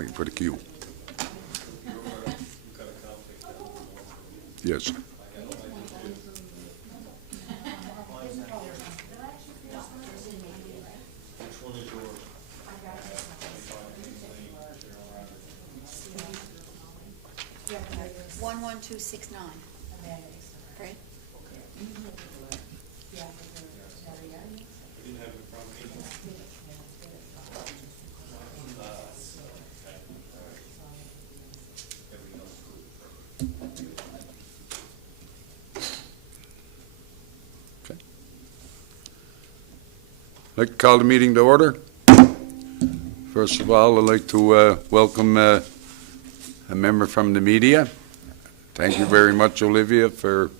waiting for the queue. Yes. One, 269. Right? I'd like to call the meeting to order. First of all, I'd like to welcome a member from the media. Thank you very much, Olivia, for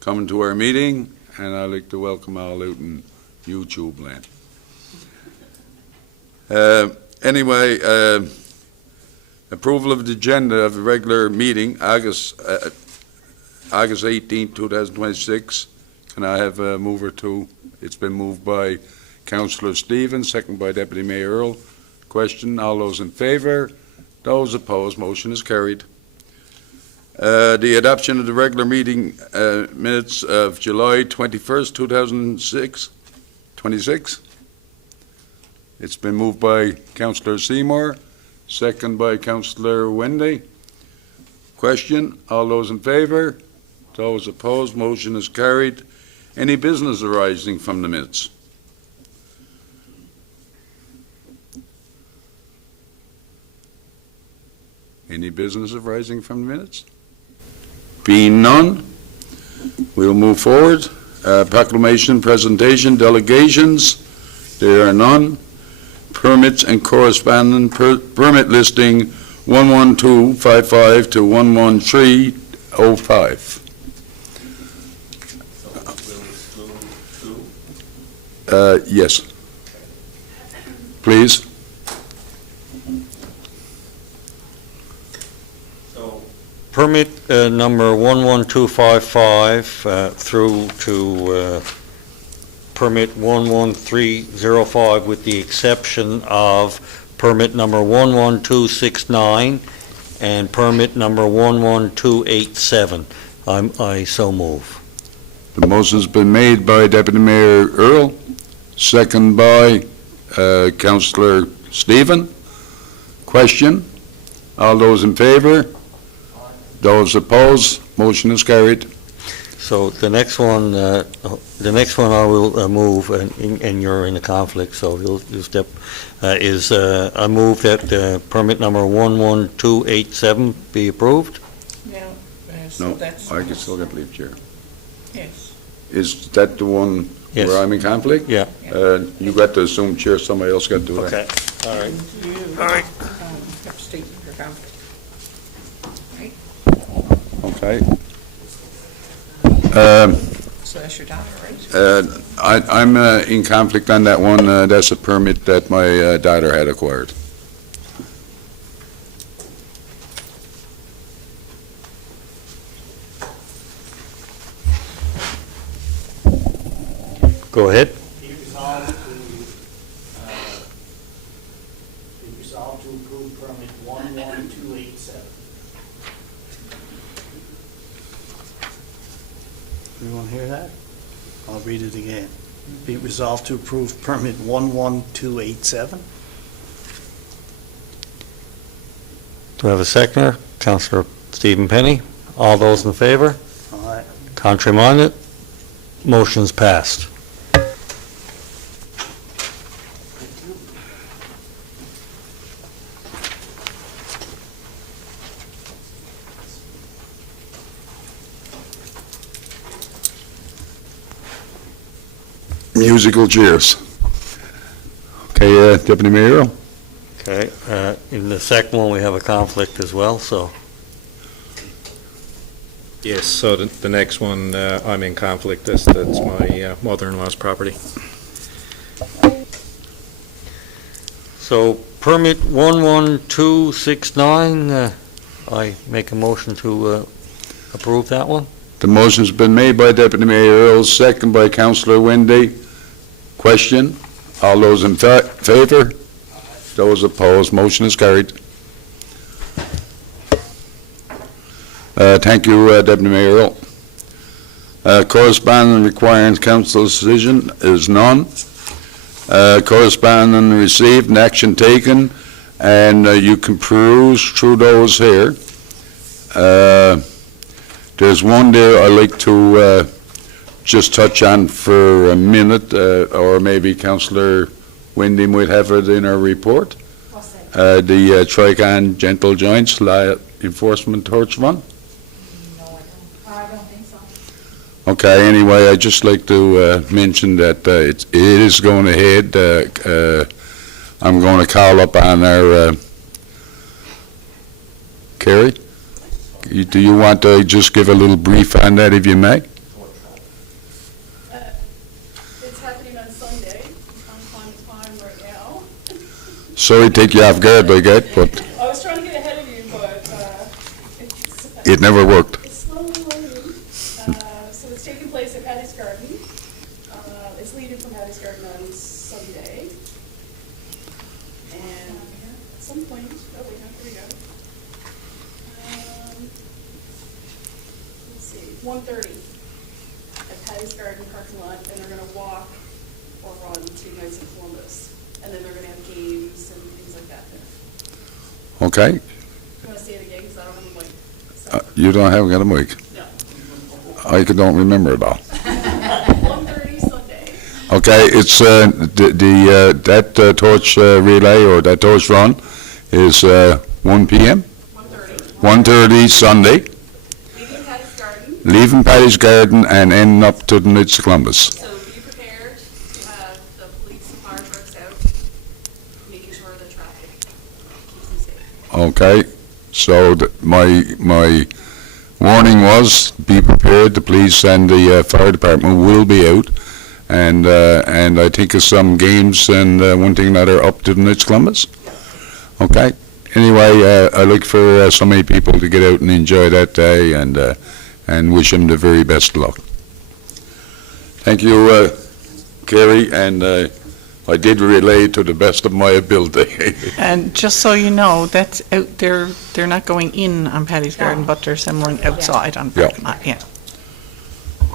coming to our meeting, and I'd like to welcome all out in YouTube land. Anyway, approval of the agenda of the regular meeting, August 18, 2026. Can I have a mover to? It's been moved by Councillor Stevens, second by Deputy Mayor Earl. Question, all those in favour? Those opposed, motion is carried. The adoption of the regular meeting minutes of July 21st, 2026. It's been moved by Councillor Seymour, second by Councillor Wendy. Question, all those in favour? Those opposed, motion is carried. Any business arising from the minutes? Any business arising from the minutes? Being none, we'll move forward. Proclamation, presentation, delegations, there are none. Permits and correspondence, permit listing 11255 to 11305. Yes. Please. Permit number 11255 through to permit 11305 with the exception of permit number 11269 and permit number 11287. I so move. The motion's been made by Deputy Mayor Earl, second by Councillor Stephen. Question? All those in favour? Those opposed, motion is carried. So the next one I will move, and you're in a conflict, so you'll step. I move that permit number 11287 be approved. No, I can still get leave chair. Yes. Is that the one Yes. where I'm in conflict? Yeah. You got to assume chair, somebody else got to do that. Okay. All right. You All right. have to state your conflict. Okay. So that's your daughter, right? I'm in conflict on that one. That's a permit that my daughter had acquired. Go ahead. Be resolved to approve permit 11287. Everyone hear that? I'll read it again. Be resolved to approve permit 11287. Do I have a seconder? Councillor Stephen Penny. All those in favor? Aye. Contrary minded? Motion's passed. Musical chairs. Okay, Deputy Mayor Earl. Okay. In the second one, we have a conflict as well, so. Yes, so the next one, I'm in conflict. That's my mother-in-law's property. So permit 11269, I make a motion to approve that one. The motion's been made by Deputy Mayor Earl, second by Councillor Wendy. Question? All those in favor? Those opposed, motion is carried. Thank you, Deputy Mayor Earl. Correspondence requiring council decision is none. Correspondence received and action taken, and you can peruse through those here. There's one there I'd like to just touch on for a minute, or maybe Councillor Wendy might have it in her report. The Tricon Gentle Joints Enforcement Torch Run. I don't think so. Okay, anyway, I'd just like to mention that it is going ahead. I'm going to call up on our, Kerry, do you want to just give a little brief on that, if you may? It's happening on Sunday. I'm on time right now. Sorry to take you off guard like that, but I was trying to get ahead of you, but it never worked. it's slowly learning. So it's taking place at Patty's Garden. It's leaving from Patty's Garden on Sunday. And at some point, oh wait, no, here we go. Let's see, 1:30 at Patty's Garden parking lot, and they're gonna walk or run to Knights of Columbus. And then they're gonna have games and things like that there. Okay? You wanna say it again, because I don't have a mic. You haven't got a mic. No. I don't remember it all. 1:30 Sunday. Okay, it's that torch relay or that torch run is 1 p.m. 1:30. 1:30 Sunday, Leaving Patty's Garden, leaving Paddy's Garden and ending up to the Knights of Columbus. so be prepared to have the police and fire trucks out, making sure the traffic keeps them safe. Okay, so my warning was, be prepared, the police and the fire department will be out, and I think of some games and one thing or another up to the Knights of Columbus. Okay, anyway, I look for so many people to get out and enjoy that day, and wish them the very best luck. Thank you, Kerry, and I did relay to the best of my ability. And just so you know, that's out there, they're not going in on Patty's Garden, but they're assembling outside on the Yeah. parking lot, yeah.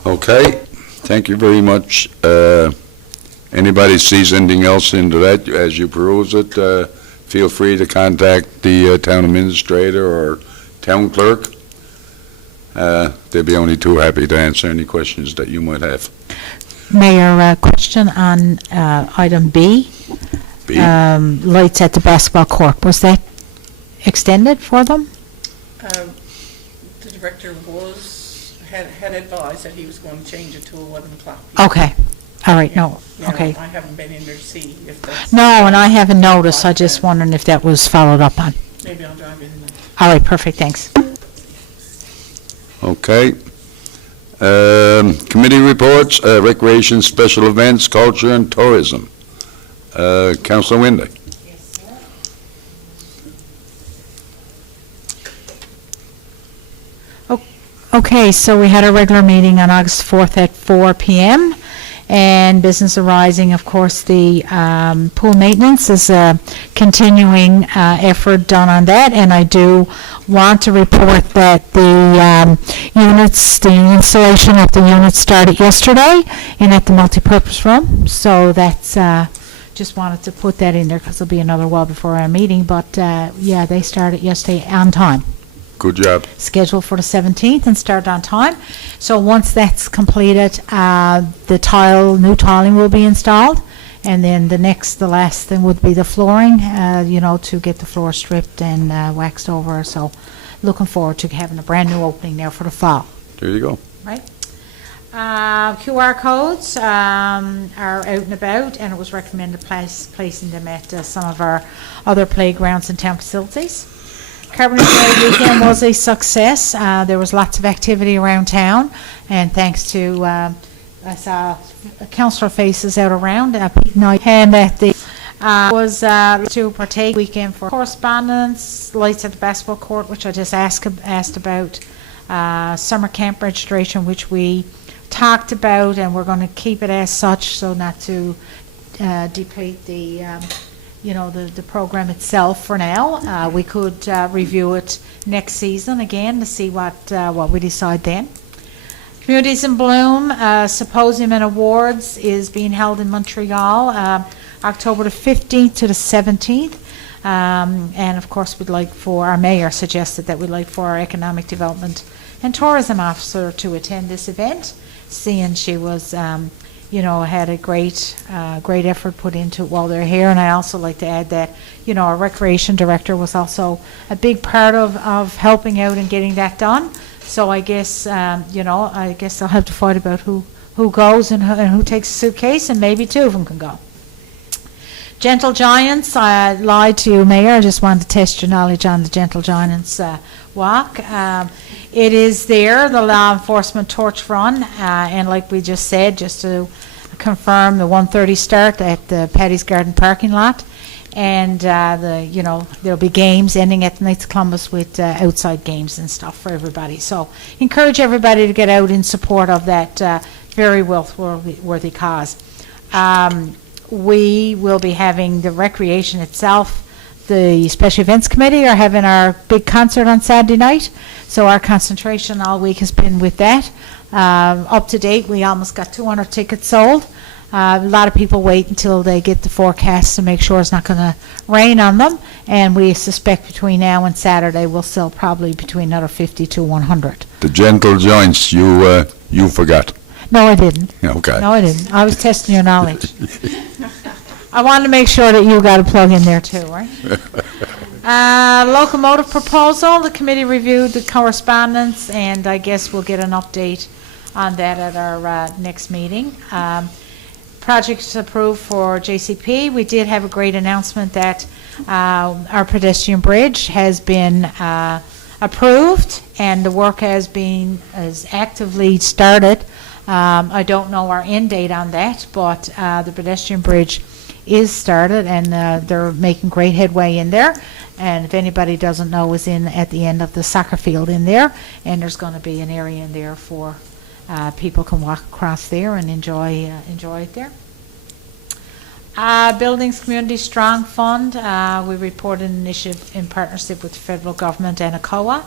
Okay, thank you very much. Anybody sees anything else into that, as you peruse it, feel free to contact the town administrator or town clerk. They'll be only too happy to answer any questions that you might have. Mayor, question on item B. B? Lights at the basketball court. Was that extended for them? The director had advised that he was going to change it to 11 o'clock. Okay. All right, no, Yeah, okay. I haven't been in there to see if that's. No, and I haven't noticed. I just wondering if that was followed up on. Maybe I'll drive in there. All right, perfect, thanks. Okay. Committee reports, recreation, special events, culture, and tourism. Councillor Windy. Okay, so we had a regular meeting on August 4th at 4 p.m. And business arising, of course, the pool maintenance is a continuing effort done on that. And I do want to report that the units, the installation of the units started yesterday and at the multipurpose room. So that's, just wanted to put that in there because there'll be another while before our meeting. But yeah, they started yesterday on time. Good job. Scheduled for the 17th and start on time. So once that's completed, the new tiling will be installed. And then the last thing would be the flooring, to get the floor stripped and waxed over. So looking forward to having a brand new opening there for the fall. There you go. QR codes are out and about, and it was recommended placing them at some of our other playgrounds and town facilities. Carbonear weekend was a success. There was lots of activity around town, and thanks to, I saw councillor faces out around, Pete and I, and at the, was to partake weekend for correspondence, lights at the basketball court, which I just asked about, summer camp registration, which we talked about, and we're going to keep it as such, so not to deplete the the program itself for now. We could review it next season again to see what we decide then. Communities in Bloom Symposium and Awards is being held in Montreal, October the 15th to the 17th. And of course, our mayor suggested that we'd like for our economic development and tourism officer to attend this event, seeing she was, had a great effort put into it while they're here. And I also like to add that, our recreation director was also a big part of helping out and getting that done. So I guess, I'll have to fight about who goes and who takes a suitcase, and maybe two of them can go. Gentle Giants, I lied to you, Mayor. I just wanted to test your knowledge on the Gentle Giants walk. It is there, the law enforcement torch run, and like we just said, just to confirm, the 1:30 start at the Paddy's Garden parking lot, and there'll be games ending at the Knights of Columbus with outside games and stuff for everybody. So encourage everybody to get out in support of that very worthy cause. We will be having the recreation itself. The Special Events Committee are having our big concert on Saturday night, so our concentration all week has been with that. Up to date, we almost got 200 tickets sold. A lot of people wait until they get the forecast to make sure it's not going to rain on them, and we suspect between now and Saturday we'll sell probably between another 50 to 100. The Gentle Giants, you forgot. No, I didn't. Okay. No, I didn't. I was testing your knowledge. I wanted to make sure that you got a plug in there too, right? Locomotive proposal, the committee reviewed the correspondence, and I guess we'll get an update on that at our next meeting. Projects approved for JCP. We did have a great announcement that our pedestrian bridge has been approved, and the work is actively started. I don't know our end date on that, but the pedestrian bridge is started, and they're making great headway in there. And if anybody doesn't know, is in at the end of the soccer field in there, and there's going to be an area in there for people can walk across there and enjoy it there. Buildings Community Strong Fund, we reported an initiative in partnership with the federal government and ACOA.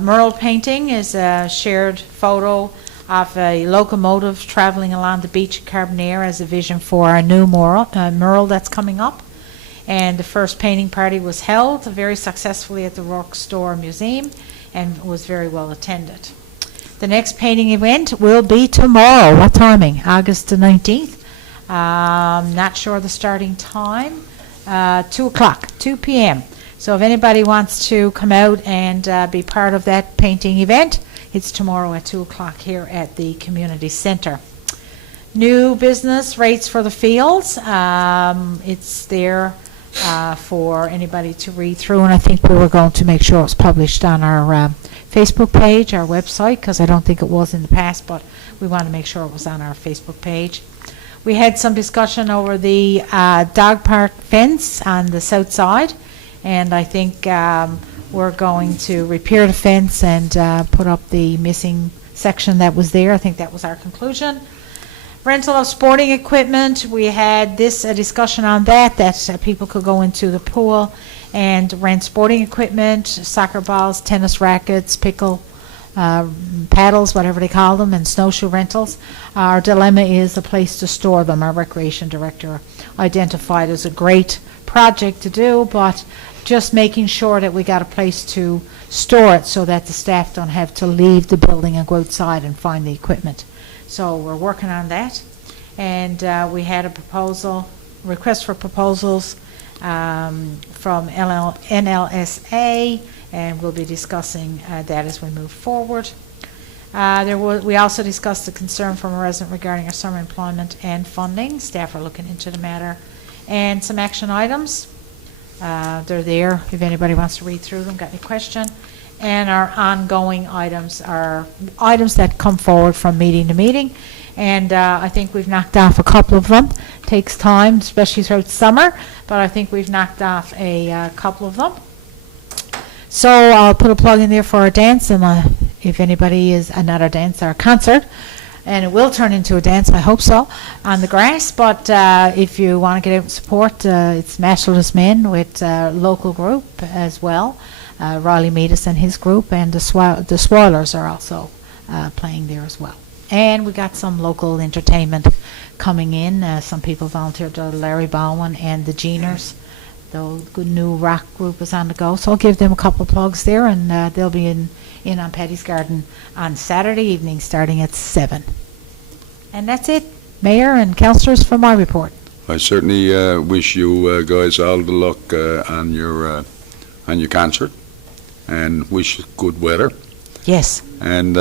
Mural painting is a shared photo of a locomotive traveling along the beach at Carbonear as a vision for a new mural that's coming up. And the first painting party was held very successfully at the Rourke Store Museum and was very well attended. The next painting event will be tomorrow. What timing? August the 19th. Not sure the starting time. 2 o'clock, 2 p.m. So if anybody wants to come out and be part of that painting event, it's tomorrow at 2 o'clock here at the community center. New business rates for the fields. It's there for anybody to read through, and I think we were going to make sure it was published on our Facebook page, our website, because I don't think it was in the past, but we want to make sure it was on our Facebook page. We had some discussion over the dog park fence on the south side, and I think we're going to repair the fence and put up the missing section that was there. I think that was our conclusion. Rental of sporting equipment, we had a discussion on that people could go into the pool and rent sporting equipment, soccer balls, tennis rackets, pickle, paddles, whatever they call them, and snowshoe rentals. Our dilemma is the place to store them. Our recreation director identified as a great project to do, but just making sure that we got a place to store it so that the staff don't have to leave the building and go outside and find the equipment. So we're working on that. And we had a request for proposals from NLSA, and we'll be discussing that as we move forward. We also discussed the concern from a resident regarding our summer employment and funding. Staff are looking into the matter. And some action items. They're there if anybody wants to read through them, got any question. And our ongoing items are items that come forward from meeting to meeting. And I think we've knocked off a couple of them. Takes time, especially throughout summer, but I think we've knocked off a couple of them. So I'll put a plug in there for our dance, and if anybody is not our dance, our concert and it will turn into a dance, I hope so, on the grass. But if you want to get out and support, it's Nationalist Men with a local group as well. Riley Meadis and his group, and the Swoilers are also playing there as well. And we got some local entertainment coming in. Some people volunteered, Larry Baldwin and the Geners. The good new rock group is on the go. So I'll give them a couple of plugs there, and they'll be in on Paddy's Garden on Saturday evening starting at 7. And that's it, Mayor and councillors, for my report. I certainly wish you guys all the luck on your concert, and wish good weather. Yes. And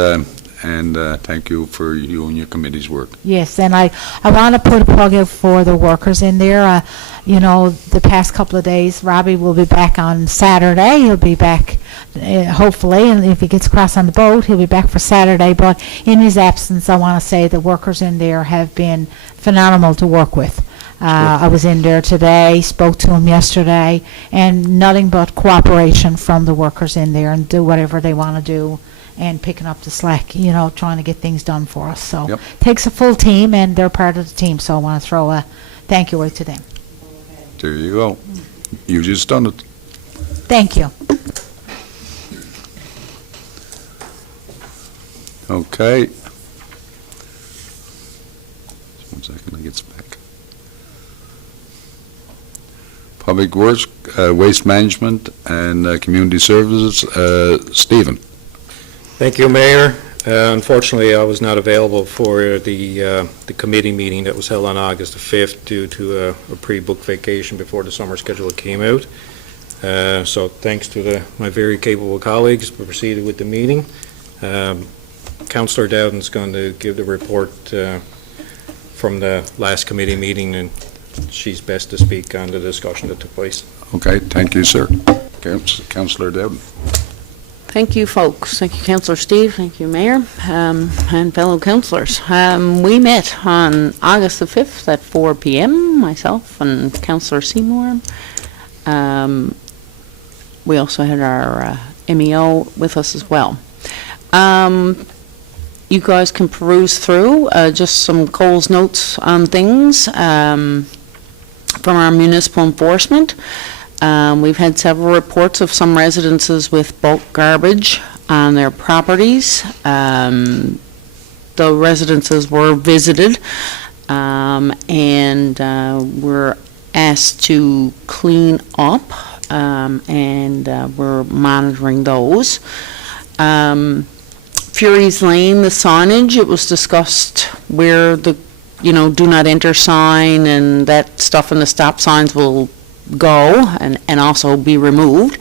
thank you for you and your committee's work. Yes, and I want to put a plug out for the workers in there. The past couple of days, Robbie will be back on Saturday. He'll be back, hopefully, and if he gets across on the boat, he'll be back for Saturday. But in his absence, I want to say the workers in there have been phenomenal to work with. I was in there today, spoke to them yesterday, and nothing but cooperation from the workers in there, and do whatever they want to do, and picking up the slack, trying to get things done for us. So Yep. takes a full team, and they're part of the team, so I want to throw a thank you out to them. There you go. You just done it. Thank you. Okay. Just 1 second, I get back. Public Works, Waste Management, and Community Services, Stephen. Thank you, Mayor. Unfortunately, I was not available for the committee meeting that was held on August the 5th due to a pre-booked vacation before the summer schedule came out. So thanks to my very capable colleagues, we proceeded with the meeting. Councillor Dowden's going to give the report from the last committee meeting, and she's best to speak on the discussion that took place. Okay, thank you, sir. Councillor Dowden. Thank you, folks. Thank you, Councillor Steve. Thank you, Mayor, and fellow councillors. We met on August the 5th at 4 p.m., myself and Councillor Seymour. We also had our MEO with us as well. You guys can peruse through just some Cole's notes on things from our municipal enforcement. We've had several reports of some residences with bulk garbage on their properties. The residences were visited and were asked to clean up, and we're monitoring those. Fury's Lane, the signage, it was discussed where the, do not enter sign and that stuff in the stop signs will go and also be removed.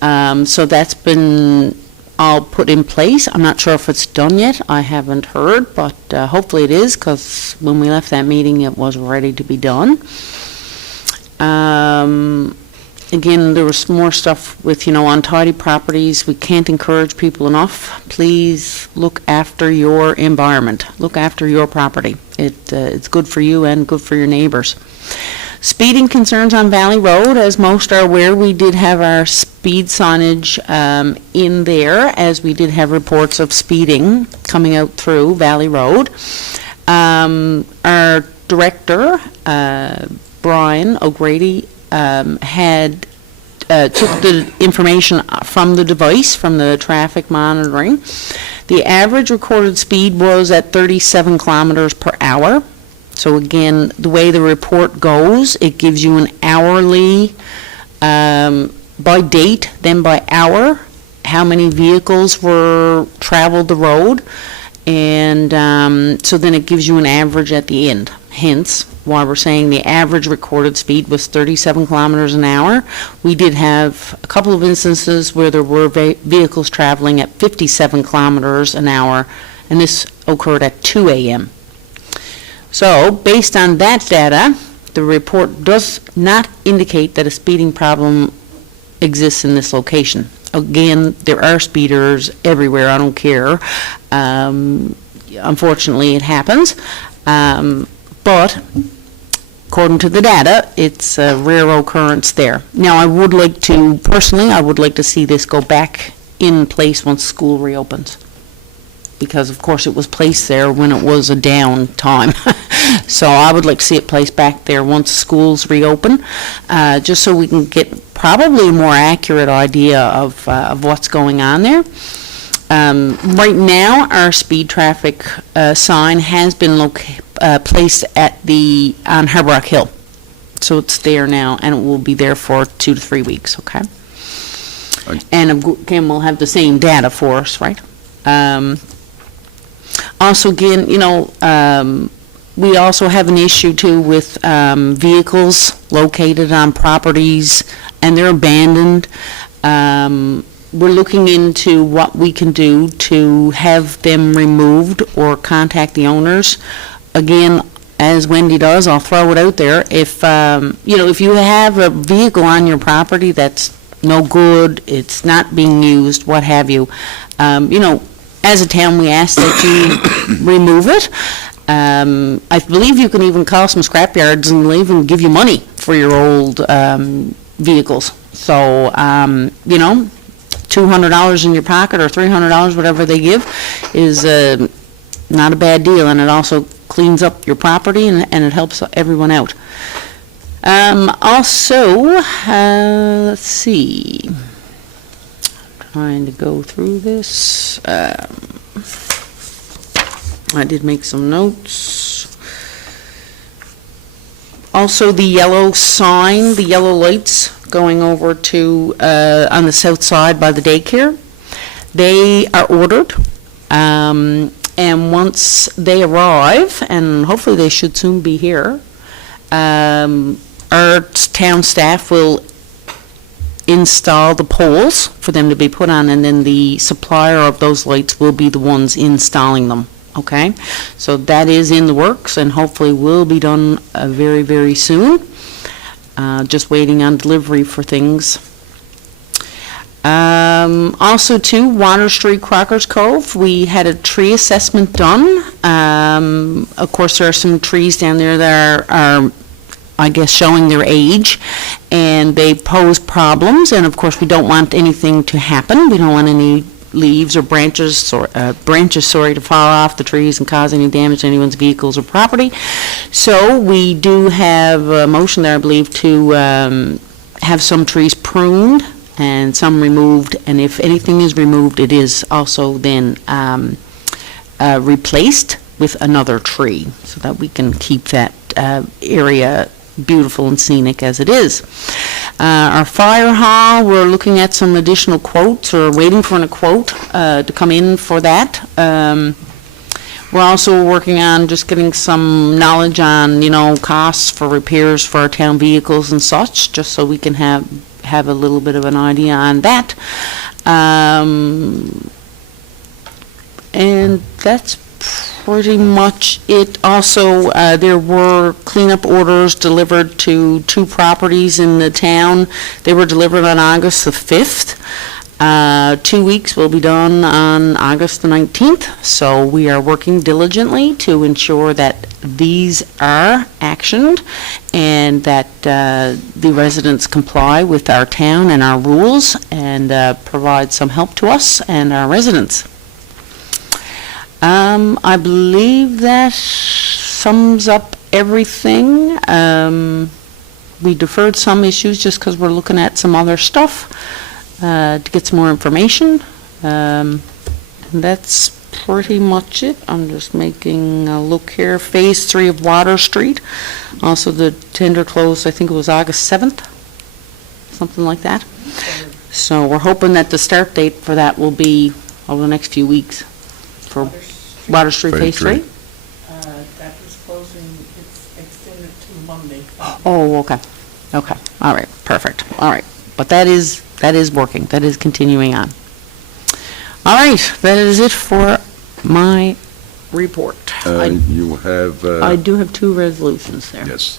So that's been all put in place. I'm not sure if it's done yet. I haven't heard, but hopefully it is, because when we left that meeting it was ready to be done. Again, there was more stuff with, untidy properties. We can't encourage people enough. Please look after your environment. Look after your property. It's good for you and good for your neighbors. Speeding concerns on Valley Road. As most are aware, we did have our speed signage in there, as we did have reports of speeding coming out through Valley Road. Our director, Brian O'Grady, had took the information from the device, from the traffic monitoring. The average recorded speed was at 37 kilometers per hour. So again, the way the report goes, it gives you an hourly, by date, then by hour, how many vehicles were traveled the road, and so then it gives you an average at the end. Hence, why we're saying the average recorded speed was 37 kilometers an hour. We did have a couple of instances where there were vehicles traveling at 57 kilometers an hour, and this occurred at 2 a.m. So, based on that data, the report does not indicate that a speeding problem exists in this location. Again, there are speeders everywhere, I don't care. Unfortunately, it happens. But, according to the data, it's a rare occurrence there. Now, I would like to see this go back in place once school reopens. because of course it was placed there when it was a down time. So I would like to see it placed back there once schools reopen, just so we can get probably a more accurate idea of what's going on there. Right now, our speed traffic sign has been placed on Harbor Rock Hill. So it's there now, and it will be there for 2 to 3 weeks, okay? And again, we'll have the same data for us, right? Also, again, we also have an issue too with vehicles located on properties and they're abandoned. We're looking into what we can do to have them removed or contact the owners. Again, as Wendy does, I'll throw it out there. If if you have a vehicle on your property that's no good, it's not being used, what have you, as a town, we ask that you remove it. I believe you can even call some scrap yards and they'll even give you money for your old vehicles. So, $200 in your pocket or $300, whatever they give, is not a bad deal, and it also cleans up your property and it helps everyone out. Also, let's see. Trying to go through this. I did make some notes. Also, the yellow sign, the yellow lights going over to on the south side by the daycare, they are ordered. And once they arrive, and hopefully they should soon be here, our town staff will install the poles for them to be put on, and then the supplier of those lights will be the ones installing them, okay? So that is in the works, and hopefully will be done very, very soon. Just waiting on delivery for things. Also, too, Water Street, Crocker's Cove, we had a tree assessment done. Of course, there are some trees down there that are I guess, showing their age, and they pose problems, and of course, we don't want anything to happen. We don't want any leaves or branches to fall off the trees and cause any damage to anyone's vehicles or property. So we do have a motion there, I believe, to have some trees pruned and some removed, and if anything is removed, it is also then replaced with another tree so that we can keep that area beautiful and scenic as it is. Our fire hall, we're looking at some additional quotes, or waiting for a quote to come in for that. We're also working on just getting some knowledge on, costs for repairs for our town vehicles and such, just so we can have a little bit of an idea on that. And that's pretty much it. Also, there were cleanup orders delivered to 2 properties in the town. They were delivered on August the 5th. 2 weeks will be done on August the 19th. So we are working diligently to ensure that these are actioned and that the residents comply with our town and our rules and provide some help to us and our residents. I believe that sums up everything. We deferred some issues just because we're looking at some other stuff to get some more information. And that's pretty much it. I'm just making a look here. Phase 3 of Water Street. Also, the tender closed, I think it was August 7th, something like that. So we're hoping that the start date for that will be over the next few weeks. For Water Street Phase 3? That is closing, it's extended to Monday. Oh, okay. Okay. All right. Perfect. All right. But that is working. That is continuing on. All right. That is it for my report. You have... I do have 2 resolutions there. Yes.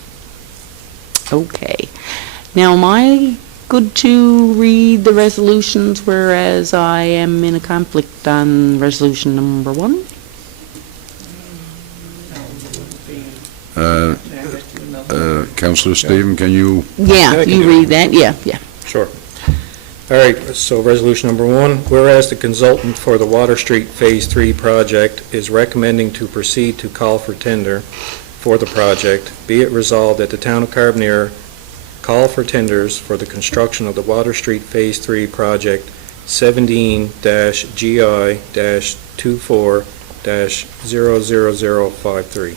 Okay. Now, am I good to read the resolutions, whereas I am in a conflict on resolution number 1? Councillor Stephen, can you... Yeah, I can you do it. read that? Yeah, yeah. Sure. All right, so resolution number 1, whereas the consultant for the Water Street Phase 3 project is recommending to proceed to call for tender for the project, be it resolved that the town of Carbonear call for tenders for the construction of the Water Street Phase 3 project 17-GI-24-00053.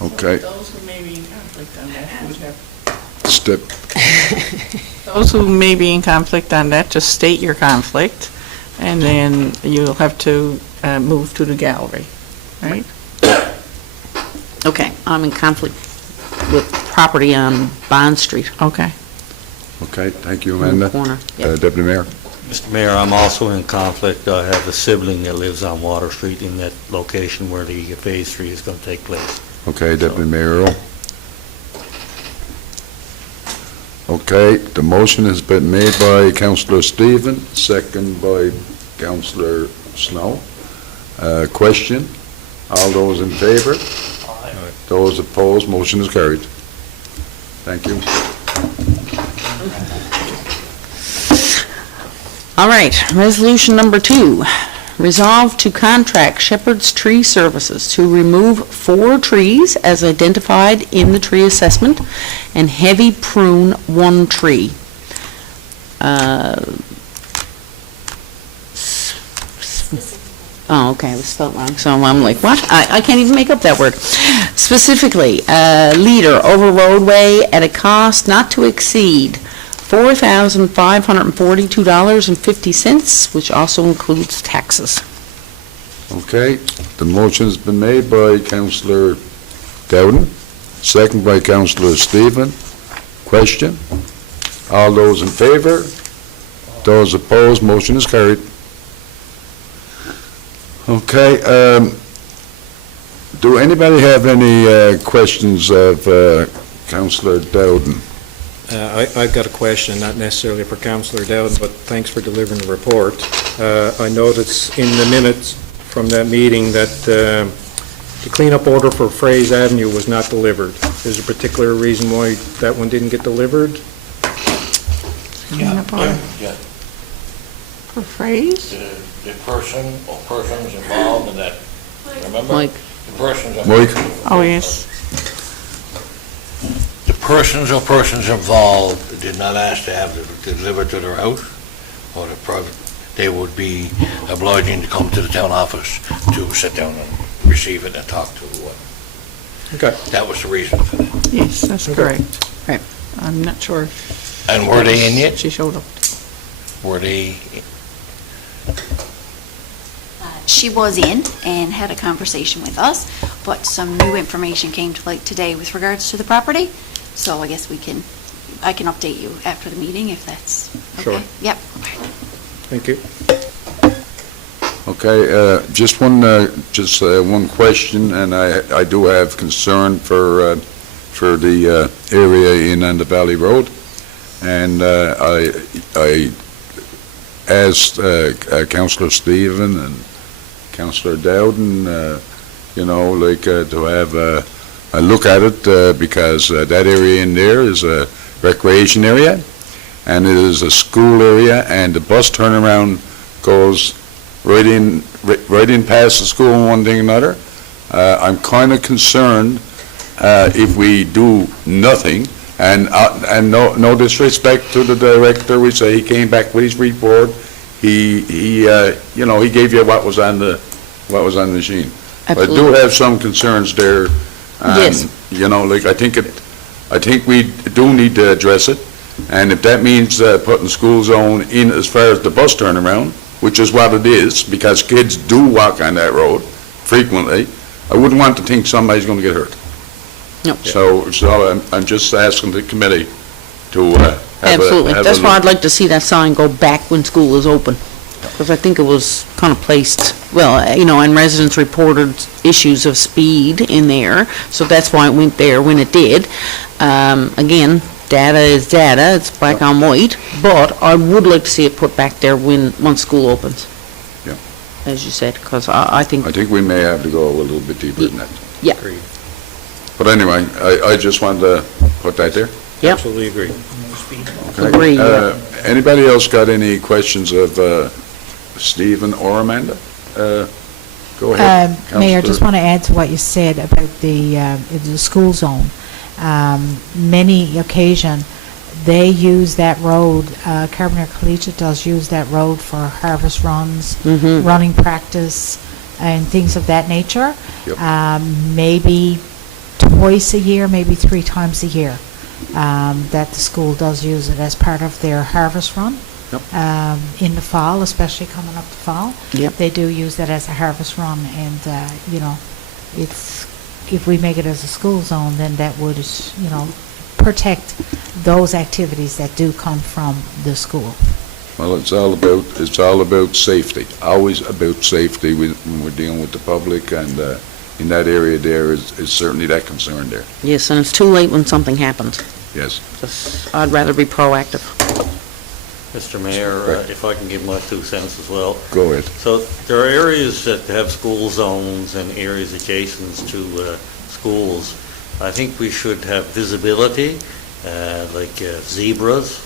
Okay, Those who may be in conflict on that would have, step, those who may be in conflict on that, just state your conflict, and then you'll have to move to the gallery, right? Okay, I'm in conflict with property on Bond Street. Okay. okay, thank you, in the Amanda. corner. Yep. Deputy Mayor? Mr. Mayor, I'm also in conflict. I have a sibling that lives on Water Street in that location where the Phase 3 is going to take place. Okay, Deputy Mayor Earl. Okay, the motion has been made by Councillor Stephen, second by Councillor Snow. Question? All those in favour? Those opposed, motion is carried. Thank you. All right, resolution number 2. Resolve to contract Shepherd's Tree Services to remove 4 trees as identified in the tree assessment and heavy prune 1 tree. Oh, okay, it was spelled wrong, so I'm like, what? I can't even make up that word. Specifically, leader over roadway at a cost not to exceed $4,542.50, which also includes taxes. Okay, the motion's been made by Councillor Dowden, second by Councillor Stephen. Question? All those in favour? Those opposed, motion is carried. Okay, do anybody have any questions of Councillor Dowden? I've got a question, not necessarily for Councillor Dowden, but thanks for delivering the report. I noticed in the minutes from that meeting that the cleanup order for Fraser Avenue was not delivered. Is there a particular reason why that one didn't get delivered? Yeah. For phrase? The person or persons involved in that, remember? Mike. The persons. Mike? Oh, yes. The persons or persons involved did not ask to have it delivered to their house, or they would be obliging to come to the town office to sit down and receive it and talk to what. Okay. That was the reason for that. Yes, that's correct. Right. I'm not sure if And were they in yet? she showed up. Were they? She was in and had a conversation with us, but some new information came to light today with regards to the property. So I guess I can update you after the meeting if that's okay. Sure. Yep. Thank you. Okay, just one question, and I do have concern for the area in Under Valley Road, and I asked Councillor Stephen and Councillor Dowden, to have a look at it because that area in there is a recreation area, and it is a school area, and the bus turnaround goes right in past the school and one thing and another. I'm kind of concerned if we do nothing, and no disrespect to the director, we say he came back with his report. He gave you what was on the machine. But I do have some concerns there. Yes. I think we do need to address it, and if that means putting the school zone in as far as the bus turnaround, which is what it is, because kids do walk on that road frequently, I wouldn't want to think somebody's going to get hurt. No. So I'm just asking the committee to Absolutely. have That's a why look. I'd like to see that sign go back when school is open, because I think it was kind of placed, and residents reported issues of speed in there, so that's why it went there when it did. Again, data is data, it's black on white, but I would like to see it put back there once school opens. Yeah. As you said, because I think, I think we may have to go a little bit deeper than that. Yeah. Agreed. But anyway, I just wanted to put that there. Yep. Absolutely agree. No speed bumps. Okay. Agree, yeah. Anybody else got any questions of Stephen or Amanda? Go ahead. Mayor, Councillor. just want to add to what you said about the school zone. Many occasion, they use that road, Carbonear Collegiate does use that road for harvest runs, running practice, and things of that nature. Yep. Maybe twice a year, maybe 3 times a year, that the school does use it as part of their harvest run. Yep. In the fall, especially coming up to fall. Yep. They do use that as a harvest run, and, if we make it as a school zone, then that would, protect those activities that do come from the school. Well, it's all about safety, always about safety when we're dealing with the public, and in that area there is certainly that concern there, Yes, and it's too late when something happens. yes. I'd rather be proactive. Mr. Mayor, if I can give my 2 cents as well. Go ahead. So there are areas that have school zones and areas adjacent to schools. I think we should have visibility, like zebras,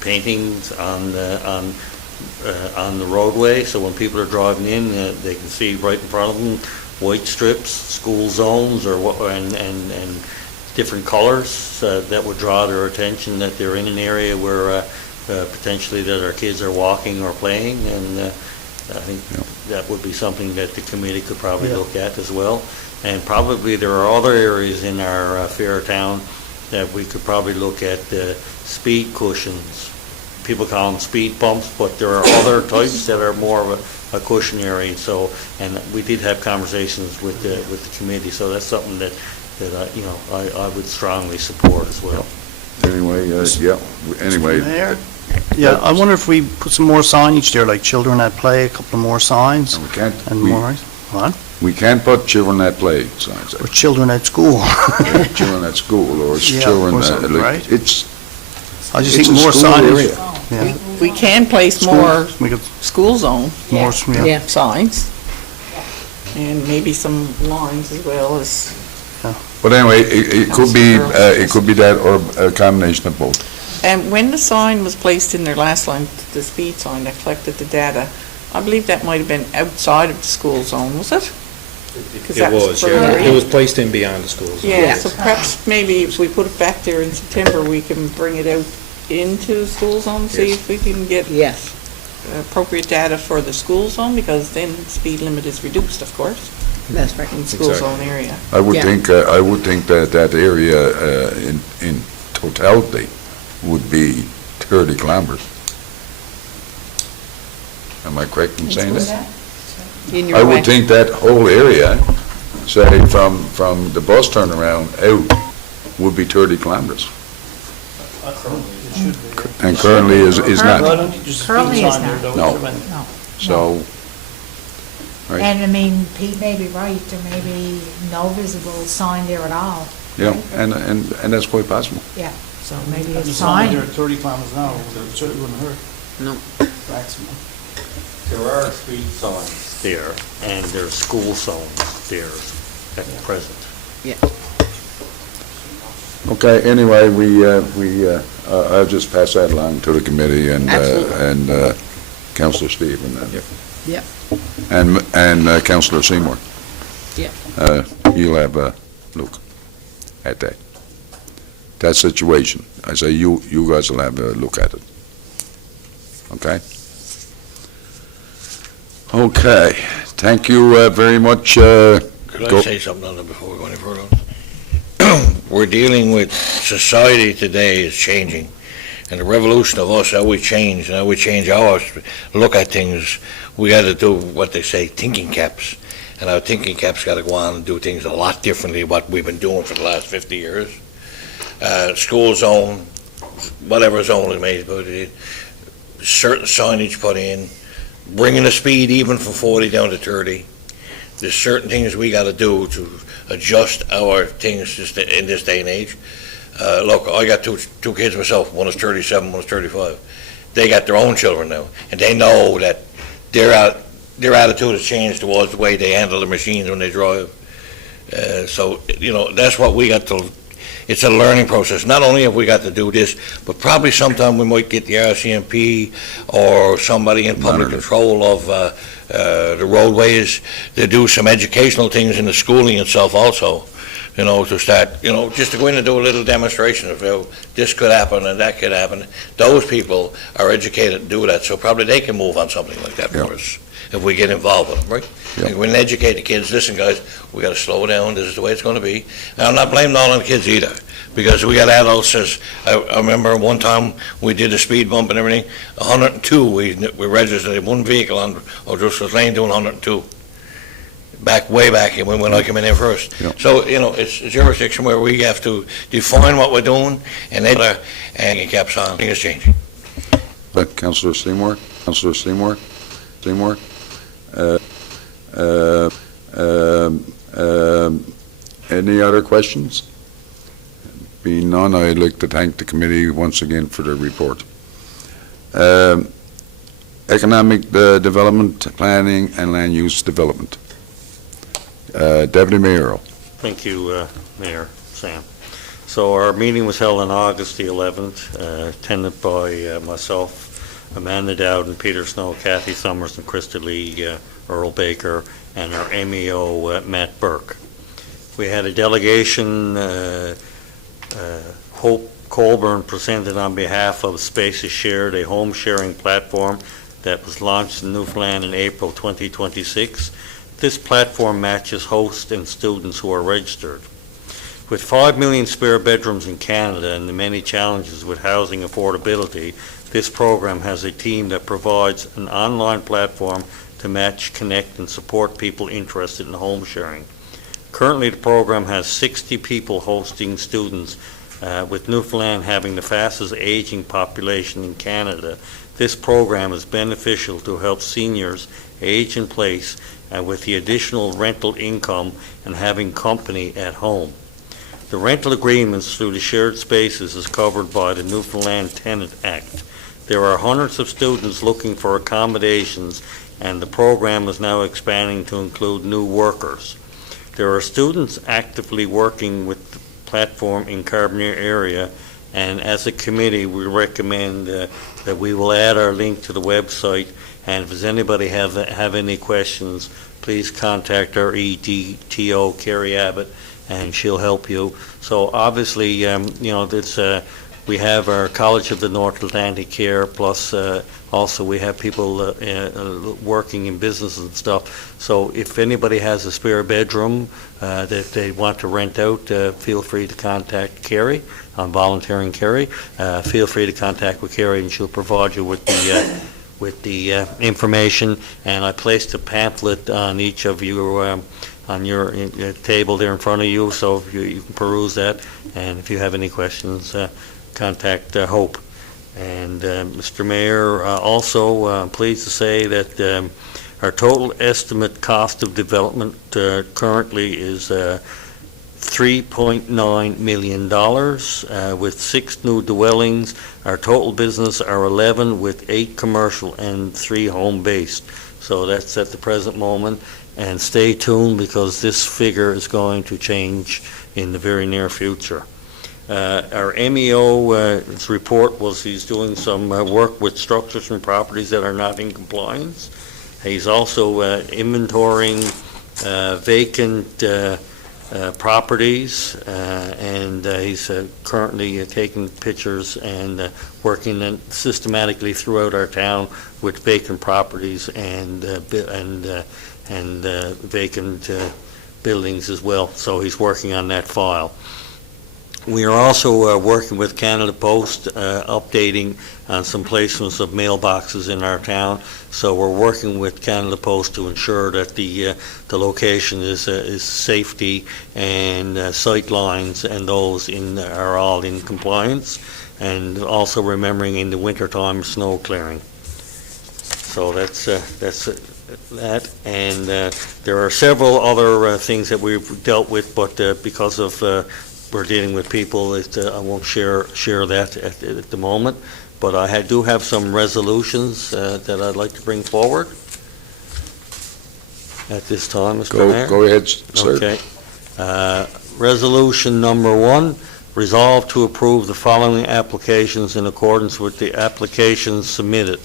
paintings on the roadway, so when people are driving in, they can see right in front of them white strips, school zones, and different colors that would draw their attention that they're in an area where potentially that our kids are walking or playing, and I think that would be something that the committee could probably look at as well. And probably there are other areas in our fair town that we could probably look at speed cushions. People call them speed bumps, but there are other types that are more of a cushion So, and we did have conversations with the committee, so that's something that I would strongly support as well. Anyway, anyway. Mayor? Yeah, I wonder if we put some more signage there, like children at play, a couple of more signs, We can't, and more, what? we can't put children at play signs, Or children at school. children at school, or Yeah, children, or something, right? it's I just It's think a more school signage. area. Yeah. We can place School- more We could, school zone more, yeah. signs, and maybe some lines as well as. But anyway, it could be that or a combination of both. And when the sign was placed in their last line, the speed sign that collected the data, I believe that might have been outside of the school zone, was it? 'Cause It that was, further yeah. in. It was placed in beyond the schools. Yeah, so perhaps maybe if we put it back there in September, we can bring it out into the school zone, see Yes. if we can get appropriate data for the school zone, because then speed limit is reduced, of course, That's right. in school Exactly. zone area. I would Yeah. think that area in totality would be 30 kilometers. Am I correct in saying that? In I your way. would think that whole area, say from the bus turnaround out, would be 30 kilometers. And currently is not. Why don't you just Currently speed it's sign there, not. though, No. when- No. So, right, And I mean, Pete may be right, there may be no visible sign there at all. yeah, and that's quite possible. So maybe a And the sign there sign. at 30 kilometers an hour, it certainly wouldn't hurt. No. Maximum. There are street signs there, and there are school zones there at present. Okay, anyway, I'll just pass that along to the committee and Councillor Stephen Yep. and Councillor Seymour. Yep. You'll have a look at that situation. I say you guys will have a look at it. Okay? Okay, thank you very much. Could Go- I say something on it before we go any further? We're dealing with society today is changing, and the revolution of us, how we change, and how we change our look at things, we got to do what they say, thinking caps. And our thinking caps got to go on and do things a lot differently than what we've been doing for the last 50 years. School zone, whatever zone is made, but certain signage put in, bringing the speed even from 40 down to 30. There's certain things we got to do to adjust our things just in this day and age. Look, I got two kids myself. One is 37, one is 35. They got their own children now, and they know that their attitude has changed towards the way they handle the machines when they drive. So, that's what we got to it's a learning process. Not only have we got to do this, but probably sometime we might get the RCMP or somebody in public Monitor. control of the roadways to do some educational things in the schooling itself also, to start, just to go in and do a little demonstration of how this could happen and that could happen. Those people are educated to do that, so probably they can move on something like that Yeah. for us if we get involved with them, right? Yeah. And we can educate the kids, listen, guys, we got to slow down, this is the way it's going to be. And I'm not blaming all on the kids either, because we got adults, I remember one time we did a speed bump and everything, 102, we registered one vehicle on O'Driscoll's Lane doing 102. Way back when I came in there first. Yeah. So, it's a jurisdiction where we have to define what we're doing, and it keeps on, things changing. But Councillor Seymour? Any other questions? Being none, I'd like to thank the committee once again for their report. Economic Development, Planning and Land Use Development. Deputy Mayor Earl. Thank you, Mayor Sam. So our meeting was held on August the 11th, attended by myself, Amanda Dowd and Peter Snow, Kathy Summers and Krista Lee, Earl Baker, and our MEO, Matt Burke. We had a delegation, Hope Colburn presented on behalf of Spaces Shared, a home sharing platform that was launched in Newfoundland in April 2026. This platform matches hosts and students who are registered. With 5 million spare bedrooms in Canada and the many challenges with housing affordability, this program has a team that provides an online platform to match, connect, and support people interested in home sharing. Currently, the program has 60 people hosting students, with Newfoundland having the fastest aging population in Canada. This program is beneficial to help seniors age in place with the additional rental income and having company at home. The rental agreements through the shared spaces is covered by the Newfoundland Tenant Act. There are hundreds of students looking for accommodations, and the program is now expanding to include new workers. There are students actively working with the platform in Carbonear area, and as a committee, we recommend that we will add our link to the website, and if there's anybody have any questions, please contact our EDTO, Carrie Abbott, and she'll help you. So obviously, we have our College of the North Atlantic here, plus also we have people working in business and stuff. So if anybody has a spare bedroom that they want to rent out, feel free to contact Carrie. I'm volunteering Carrie. Feel free to contact with Carrie, and she'll provide you with the information. And I placed a pamphlet on each of you on your table there in front of you, so you can peruse that. And if you have any questions, contact Hope. And Mr. Mayor, also pleased to say that our total estimate cost of development currently is $3.9 million with 6 new dwellings. Our total business are 11 with 8 commercial and 3 home-based. So that's at the present moment. And stay tuned, because this figure is going to change in the very near future. Our MEO's report was he's doing some work with structures and properties that are not in compliance. He's also inventorying vacant properties, and he's currently taking pictures and working systematically throughout our town with vacant properties and vacant buildings as well. So he's working on that file. We are also working with Canada Post, updating on some placements of mailboxes in our town. So we're working with Canada Post to ensure that the location is safety and sight lines and those are all in compliance, and also remembering in the wintertime snow clearing. So that's that, and there are several other things that we've dealt with, but because of we're dealing with people, I won't share that at the moment, but I do have some resolutions that I'd like to bring forward at this time, Mr. Mayor. Go ahead, sir. Okay. Resolution number 1, Resolved to approve the following applications in accordance with the applications submitted.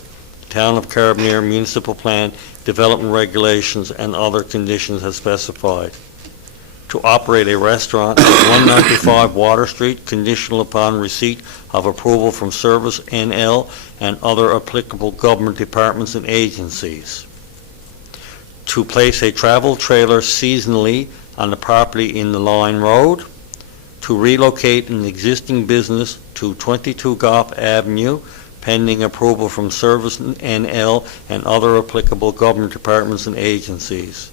Town of Carbonear Municipal Plan, Development Regulations, and other conditions as specified. To operate a restaurant at 195 Water Street, conditional upon receipt of approval from Service NL and other applicable government departments and agencies. To place a travel trailer seasonally on the property in the Line Road. To relocate an existing business to 22 Goff Avenue, pending approval from Service NL and other applicable government departments and agencies.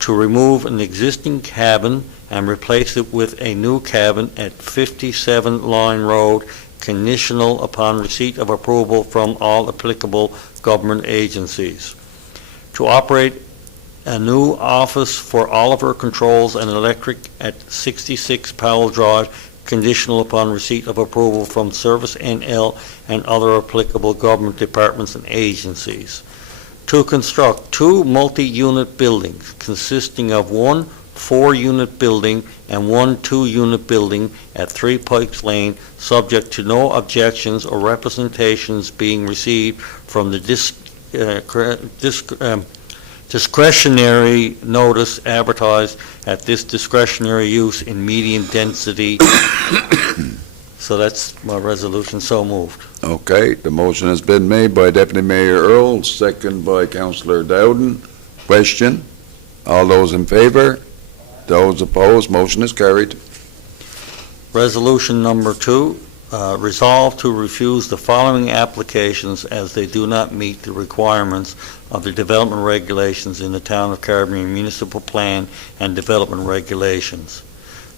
To remove an existing cabin and replace it with a new cabin at 57 Line Road, conditional upon receipt of approval from all applicable government agencies. To operate a new office for Oliver Controls and Electric at 66 Powell Drive, conditional upon receipt of approval from Service NL and other applicable government departments and agencies. To construct 2 multi-unit buildings consisting of 1 4-unit building and 1 2-unit building at 3 Pikes Lane, subject to no objections or representations being received from the discretionary notice advertised at this discretionary use in medium density. So that's my resolution, so moved. Okay, the motion has been made by Deputy Mayor Earl, second by Councillor Dowden. Question? All those in favor? Those opposed? Motion is carried. Resolution number 2, resolve to refuse the following applications as they do not meet the requirements of the development regulations in the Town of Carbonear Municipal Plan and Development Regulations.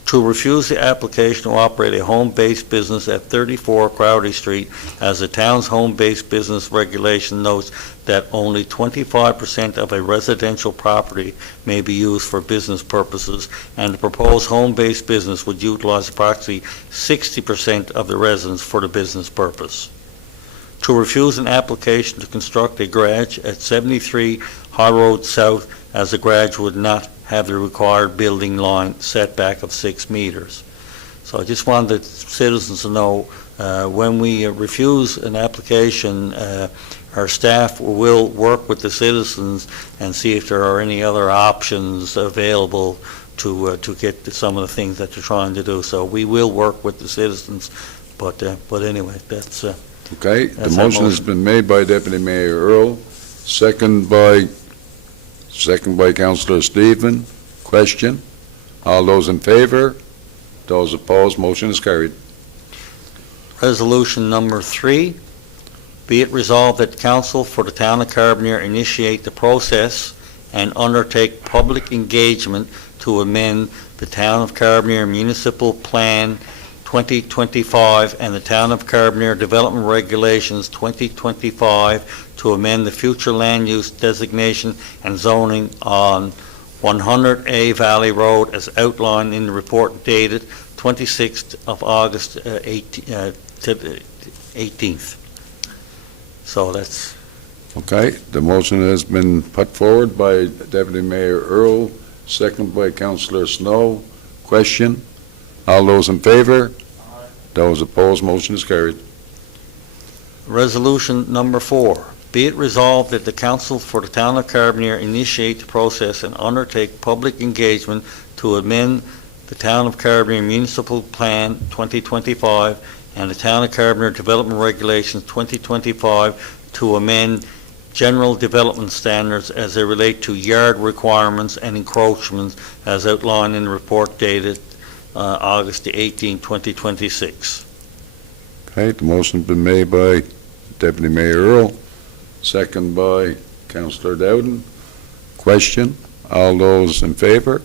To refuse the application to operate a home-based business at 34 Crowdy Street, as the town's home-based business regulation notes that only 25% of a residential property may be used for business purposes, and the proposed home-based business would utilize approximately 60% of the residence for the business purpose. To refuse an application to construct a garage at 73 High Road South, as the garage would not have the required building line setback of 6 meters. So I just wanted the citizens to know, when we refuse an application, our staff will work with the citizens and see if there are any other options available to get to some of the things that they're trying to do. So we will work with the citizens, but anyway, that's... Okay, the That's our motion has motion. been made by Deputy Mayor Earl, second by Councillor Stephen. Question? All those in favor? Those opposed? Motion is carried. Resolution number 3, be it resolved that council for the town of Carbonear initiate the process and undertake public engagement to amend the town of Carbonear Municipal Plan 2025 and the town of Carbonear Development Regulations 2025 to amend the future land use designation and zoning on 100A Valley Road as outlined in the report dated 26th of August 18th. So that's... Okay, the motion has been put forward by Deputy Mayor Earl, second by Councillor Snow. Question? All those in favor? Those opposed? Motion is carried. Resolution number 4, be it resolved that the council for the town of Carbonear initiate the process and undertake public engagement to amend the town of Carbonear Municipal Plan 2025 and the town of Carbonear Development Regulations 2025 to amend general development standards as they relate to yard requirements and encroachments as outlined in the report dated August 18, 2026. Okay, the motion's been made by Deputy Mayor Earl, second by Councillor Dowden. Question? All those in favor?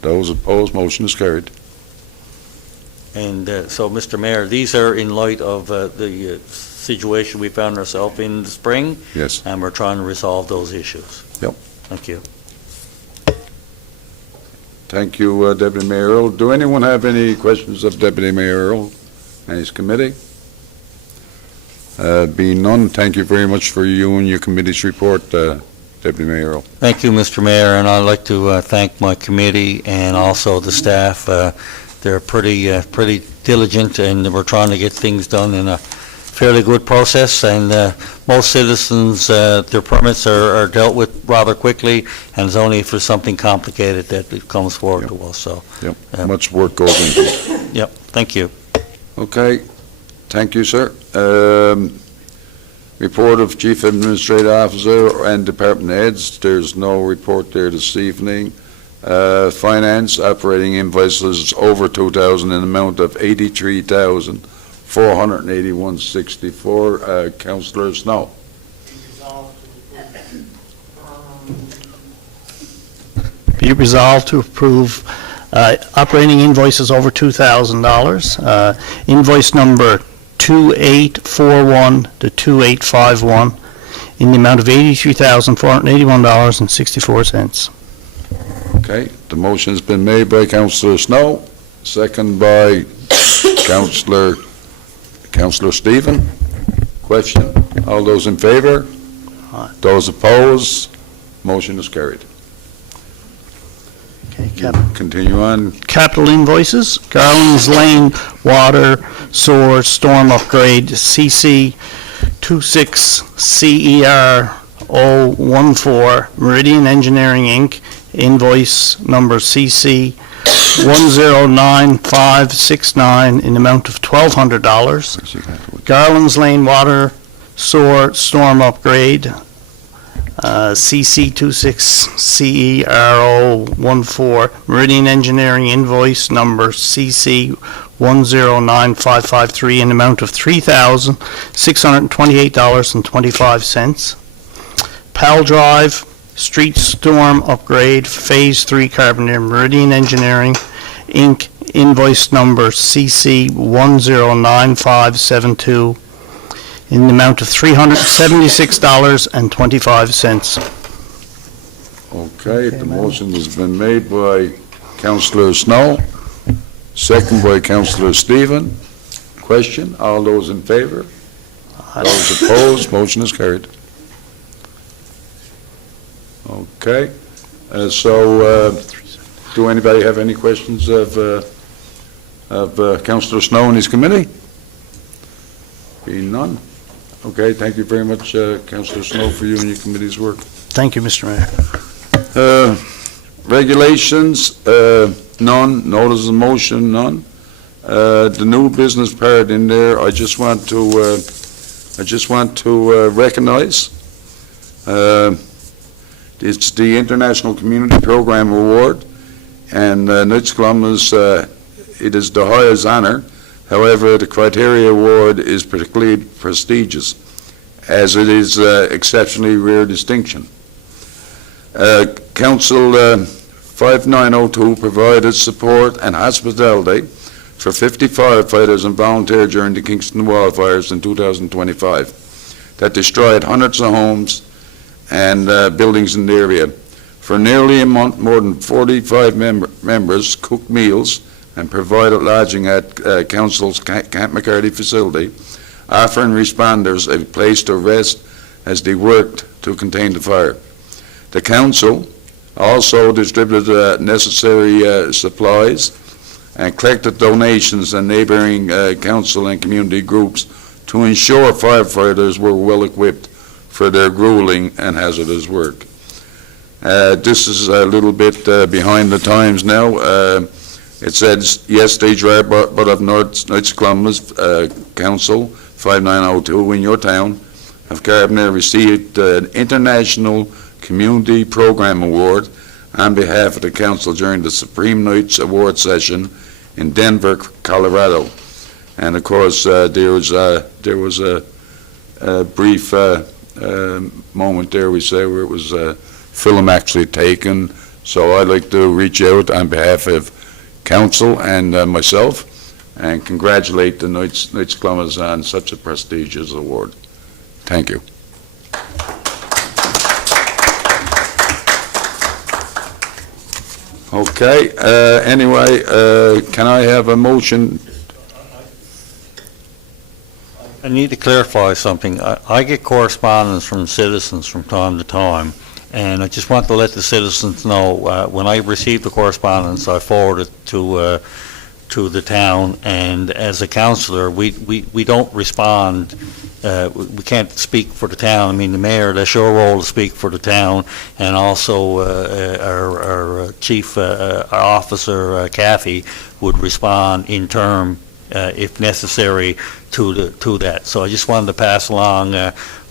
Those opposed? Motion is carried. And so, Mr. Mayor, these are in light of the situation we found ourselves in the spring, Yes. and we're trying to resolve those issues. Yep. Thank you. Thank you, Deputy Mayor Earl. Do anyone have any questions of Deputy Mayor Earl and his committee? Being none, thank you very much for you and your committee's report, Deputy Mayor Earl. Thank you, Mr. Mayor, and I'd like to thank my committee and also the staff. they're pretty diligent, and we're trying to get things done in a fairly good process, and most citizens, their permits are dealt with rather quickly, and it's only if there's something complicated that it comes forward to us, so. Yep, much work goes into it. Yep, thank you. Okay, thank you, sir. Report of Chief Administrative Officer and Department Heads, there's no report there this evening. Finance, operating invoices over 2,000 in amount of 83,481.64. Councillor Snow. Be it resolved to approve operating invoices over $2,000. Invoice number 2841 to 2851 in the amount of $83,481.64. Okay, the motion's been made by Councillor Snow, second by Councillor Stephen. Question? All those in favour? Aye. Those opposed? Motion is carried. Okay, Continue on. capital invoices, Garland's Lane Water Sewer Storm Upgrade, CC 26CER 014, Meridian Engineering, Inc., invoice number CC 109569 in the amount of $1,200. Garland's Lane Water Sewer Storm Upgrade, CC 26CER014, Meridian Engineering, invoice number CC 109553 in the amount of $3,628.25. Pal Drive Street Storm Upgrade, Phase 3 Carbonear, Meridian Engineering, Inc., invoice number CC 109572 in the amount of $376.25. Okay, the motion has been made by Councillor Snow, second by Councillor Stephen. Question? All those in favour? Those opposed? Motion is carried. Okay, do anybody have any questions of Councillor Snow and his committee? Being none. Okay, thank you very much, Councillor Snow, for you and your committee's work. Thank you, Mr. Mayor. Regulations, none. Notice of motion, none. The new business part in there, I just want to recognize. It's the International Community Program Award, and Knights Columbus, it is the highest honour. However, the Criteria Award is particularly prestigious, as it is exceptionally rare distinction. Council 5902 provided support and hospitality for 50 firefighters and volunteers during the Kingston wildfires in 2025 that destroyed hundreds of homes and buildings in the area. For nearly a month, more than 45 members cooked meals and provided lodging at Council's Camp McCarty facility, offering responders a place to rest as they worked to contain the fire. The Council also distributed necessary supplies and collected donations in neighbouring council and community groups to ensure firefighters were well equipped for their grueling and hazardous work. This is a little bit behind the times now. It says, yes, stage right, but of Knights Columbus Council 5902 in your town of Carbonear received an International Community Program Award on behalf of the council during the Supreme Knights Award session in Denver, Colorado. And of course, there was a brief moment there, we say, where it was a film actually taken. So I'd like to reach out on behalf of council and myself and congratulate the Knights Columbus on such a prestigious award. Thank you. Okay, anyway, can I have a motion? I need to clarify something. I get correspondence from citizens from time to time, and I just want to let the citizens know, when I receive the correspondence, I forward it to to the town, and as a counselor, we don't respond, we can't speak for the town. I mean, the mayor, that's your role to speak for the town, and also our chief our officer, Kathy, would respond in term, if necessary, to that. So I just wanted to pass along,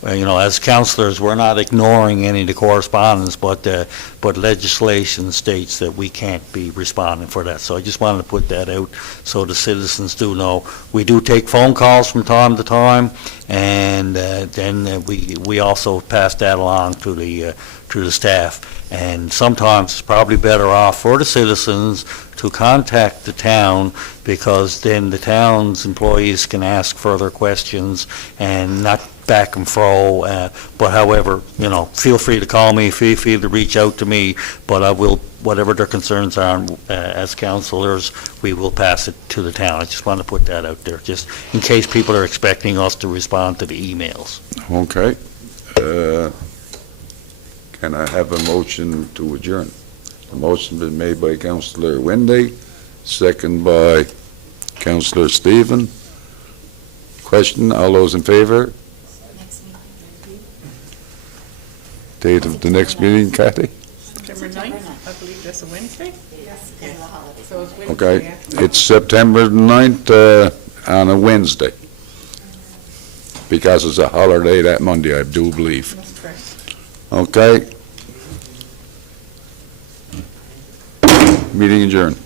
as counselors, we're not ignoring any of the correspondence, but legislation states that we can't be responding for that. So I just wanted to put that out so the citizens do know. We do take phone calls from time to time, and then we also pass that along to the staff. And sometimes it's probably better off for the citizens to contact the town, because then the town's employees can ask further questions and not back and fro. But however, feel free to call me, feel free to reach out to me, but I will, whatever their concerns are, as counselors, we will pass it to the town. I just want to put that out there, just in case people are expecting us to respond to the emails. Okay. Can I have a motion to adjourn? The motion been made by Councillor Wendy, second by Councillor Stephen. Question, all those in favor? Date of the next meeting, Kathy? September 9th, I believe that's a Wednesday? Yes, because of the holiday. So it's Wednesday. Okay, after. it's September 9th on a Wednesday, because it's a holiday that Monday, I do believe. That's correct. Okay. Meeting adjourned.